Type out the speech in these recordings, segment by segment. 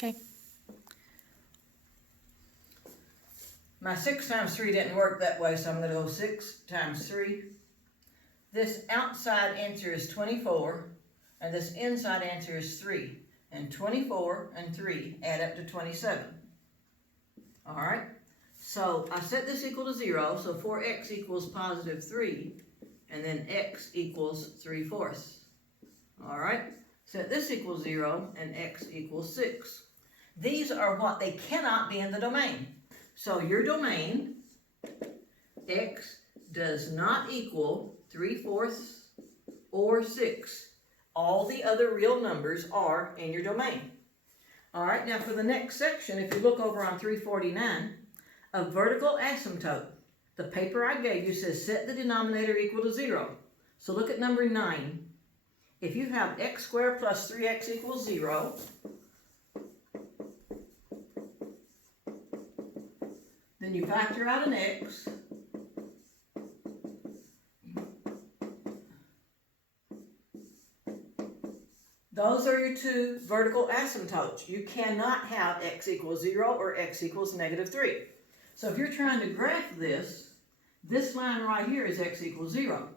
Okay. My 6 times 3 didn't work that way, so I'm going to go 6 times 3. This outside answer is 24, and this inside answer is 3. And 24 and 3 add up to 27. Alright, so I set this equal to 0, so 4x equals positive 3, and then x equals 3/4. Alright, set this equals 0, and x equals 6. These are what they cannot be in the domain. So your domain, x does not equal 3/4 or 6. All the other real numbers are in your domain. Alright, now for the next section, if you look over on 349, a vertical asymptote. The paper I gave you says set the denominator equal to 0. So look at number 9. If you have x squared plus 3x equals 0, then you factor out an x. Those are your two vertical asymptotes. You cannot have x equals 0 or x equals negative 3. So if you're trying to graph this line right here is x equals 0.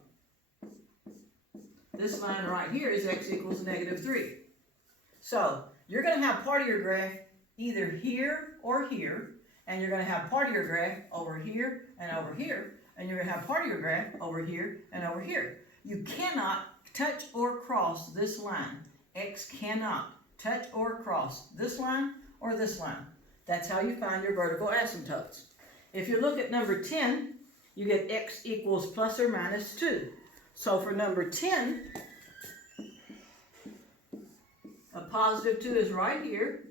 This line right here is x equals negative 3. So you're going to have part of your graph either here or here, and you're going to have part of your graph over here and over here, and you're going to have part of your graph over here and over here. You cannot touch or cross this line. X cannot touch or cross this line or this line. That's how you find your vertical asymptotes. If you look at number 10, you get x equals plus or minus 2. So for number 10, a positive 2 is right here.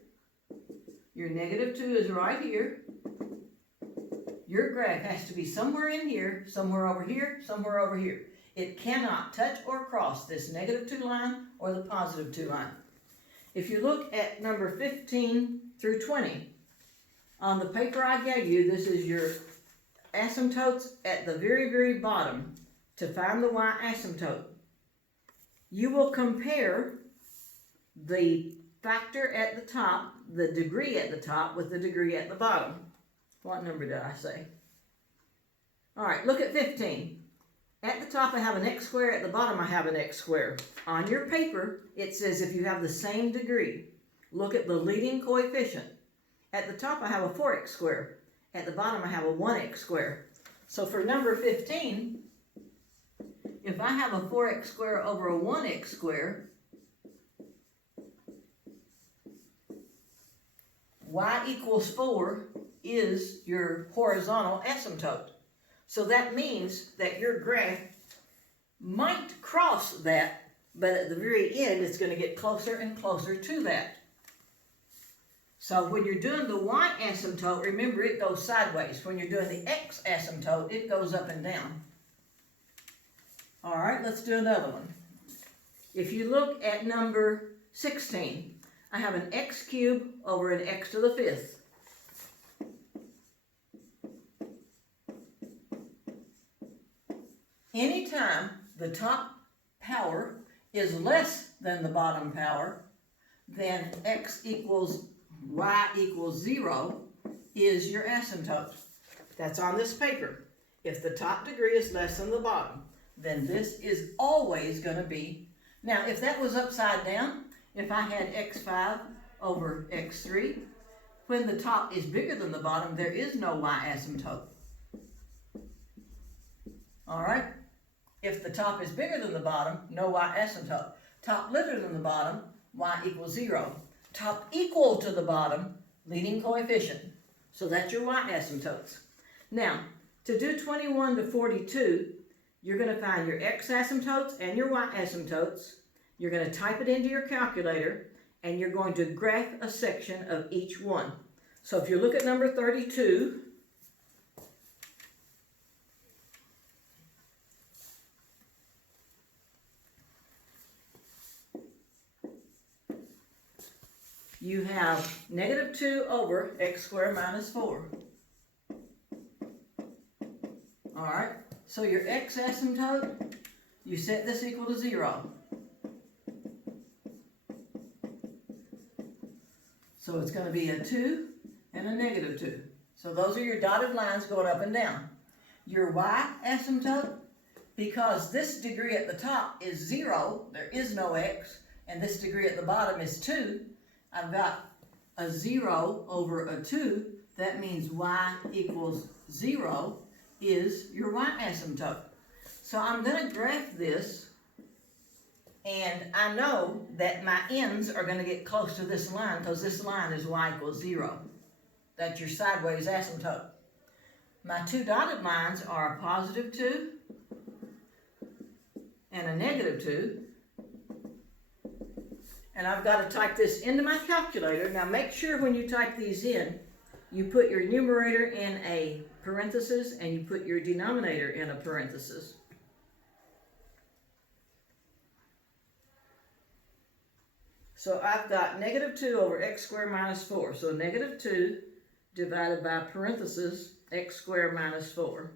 Your negative 2 is right here. Your graph has to be somewhere in here, somewhere over here, somewhere over here. It cannot touch or cross this negative 2 line or the positive 2 line. If you look at number 15 through 20, on the paper I gave you, this is your asymptotes at the very, very bottom to find the y asymptote. You will compare the factor at the top, the degree at the top, with the degree at the bottom. What number did I say? All right, look at 15. At the top I have an x squared, at the bottom I have an x squared. On your paper, it says if you have the same degree, look at the leading coefficient. At the top I have a 4x squared. At the bottom I have a 1x squared. So for number 15, if I have a 4x squared over a 1x squared, y equals 4 is your horizontal asymptote. So that means that your graph might cross that, but at the very end it's going to get closer and closer to that. So when you're doing the y asymptote, remember it goes sideways. When you're doing the x asymptote, it goes up and down. All right, let's do another one. If you look at number 16, I have an x cubed over an x to the 5th. Anytime the top power is less than the bottom power, then x equals y equals 0 is your asymptote. That's on this paper. If the top degree is less than the bottom, then this is always going to be. Now, if that was upside down, if I had x5 over x3, when the top is bigger than the bottom, there is no y asymptote. All right? If the top is bigger than the bottom, no y asymptote. Top littler than the bottom, y equals 0. Top equal to the bottom, leading coefficient. So that's your y asymptotes. Now, to do 21 to 42, you're going to find your x asymptotes and your y asymptotes. You're going to type it into your calculator, and you're going to graph a section of each one. So if you look at number 32, you have negative 2 over x squared minus 4. All right, so your x asymptote, you set this equal to 0. So it's going to be a 2 and a negative 2. So those are your dotted lines going up and down. Your y asymptote, because this degree at the top is 0, there is no x, and this degree at the bottom is 2, I've got a 0 over a 2. That means y equals 0 is your y asymptote. So I'm going to graph this, and I know that my ends are going to get close to this line because this line is y equals 0. That's your sideways asymptote. My two dotted lines are a positive 2 and a negative 2. And I've got to type this into my calculator. Now make sure when you type these in, you put your numerator in a parenthesis and you put your denominator in a parenthesis. So I've got negative 2 over x squared minus 4. So negative 2 divided by parenthesis x squared minus 4.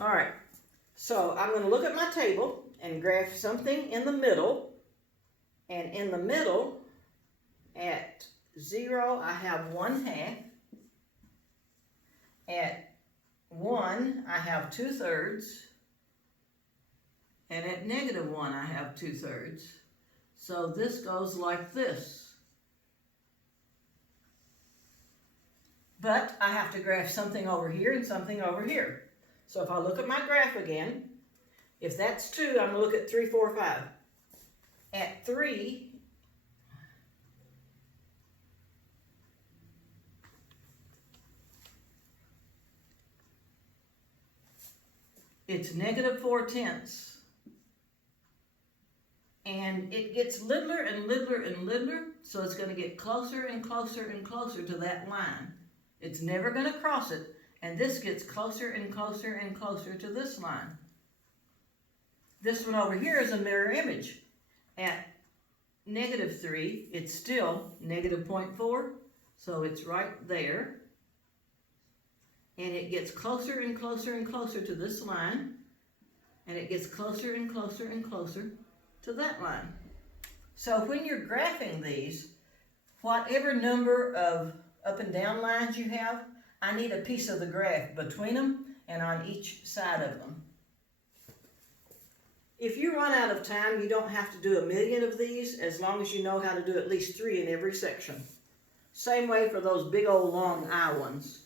All right, so I'm going to look at my table and graph something in the middle. And in the middle, at 0, I have 1/2. At 1, I have 2/3. And at negative 1, I have 2/3. So this goes like this. But I have to graph something over here and something over here. So if I look at my graph again, if that's 2, I'm going to look at 3, 4, 5. At 3, it's negative 4/10. And it gets littler and littler and littler, so it's going to get closer and closer and closer to that line. It's never going to cross it, and this gets closer and closer and closer to this line. This one over here is a mirror image. At negative 3, it's still negative 0.4, so it's right there. And it gets closer and closer and closer to this line, and it gets closer and closer and closer to that line. So when you're graphing these, whatever number of up and down lines you have, I need a piece of the graph between them and on each side of them. If you run out of time, you don't have to do 1,000,000 of these, as long as you know how to do at least 3 in every section. Same way for those big old long I ones.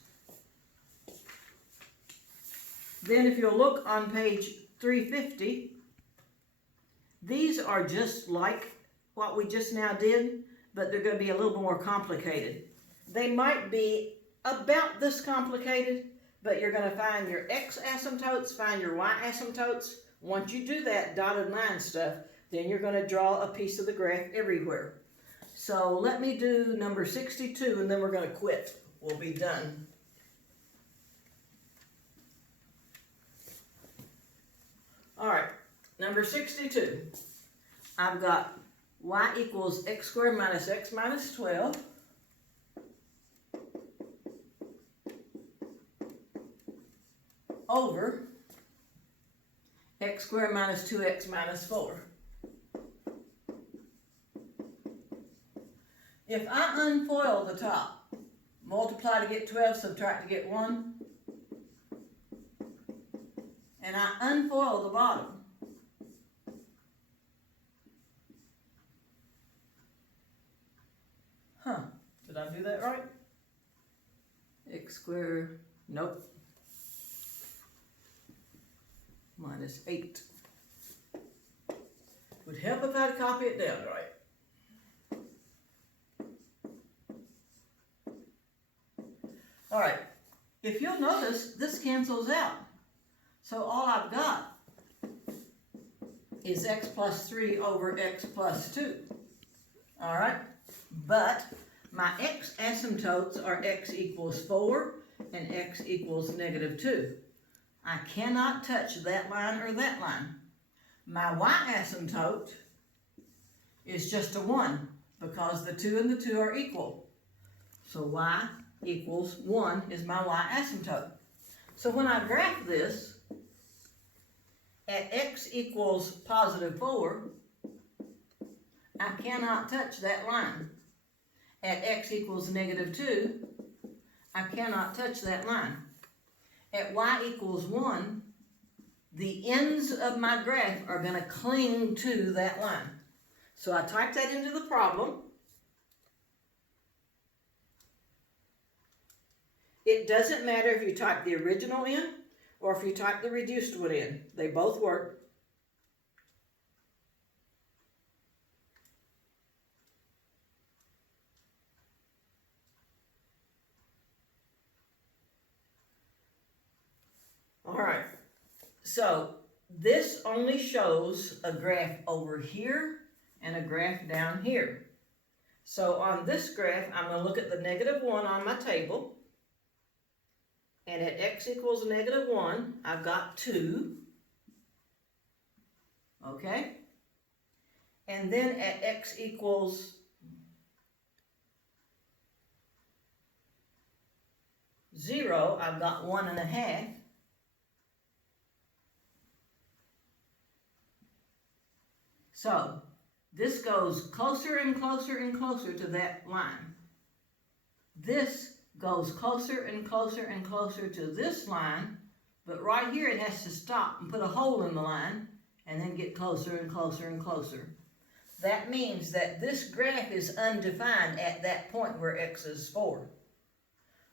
Then if you'll look on page 350, these are just like what we just now did, but they're going to be a little more complicated. They might be about this complicated, but you're going to find your x asymptotes, find your y asymptotes. Once you do that dotted line stuff, then you're going to draw a piece of the graph everywhere. So let me do number 62, and then we're going to quit. We'll be done. All right, number 62. I've got y equals x squared minus x minus 12. Over x squared minus 2x minus 4. If I unfoil the top, multiply to get 12, subtract to get 1, and I unfoil the bottom, did I do that right? X squared, nope. Minus 8. Would help if I'd copy it down right. All right, if you'll notice, this cancels out. So all I've got is x plus 3 over x plus 2. All right, but my x asymptotes are x equals 4 and x equals negative 2. I cannot touch that line or that line. My y asymptote is just a 1 because the 2 and the 2 are equal. So y equals 1 is my y asymptote. So when I graph this, at x equals positive 4, I cannot touch that line. At x equals negative 2, I cannot touch that line. At y equals 1, the ends of my graph are going to cling to that line. So I type that into the problem. It doesn't matter if you type the original in or if you type the reduced one in. They both work. All right. So this only shows a graph over here and a graph down here. So on this graph, I'm going to look at the negative 1 on my table. And at x equals negative 1, I've got 2. Okay? And then at x equals 0, I've got 1.5. So this goes closer and closer and closer to that line. This goes closer and closer and closer to this line, but right here it has to stop and put a hole in the line and then get closer and closer and closer. That means that this graph is undefined at that point where x is 4.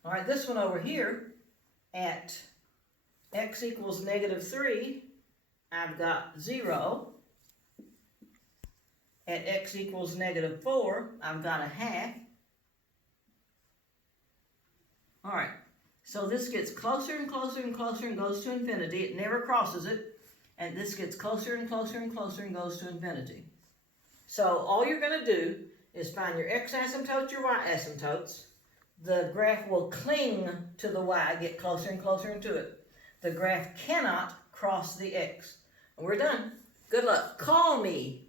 All right, this one over here at x equals negative 3, I've got 0. At x equals negative 4, I've got 1/2. All right, so this gets closer and closer and closer and goes to infinity. It never crosses it. And this gets closer and closer and closer and goes to infinity. So all you're going to do is find your x asymptotes, your y asymptotes. The graph will cling to the y, get closer and closer into it. The graph cannot cross the x. And we're done. Good luck. Call me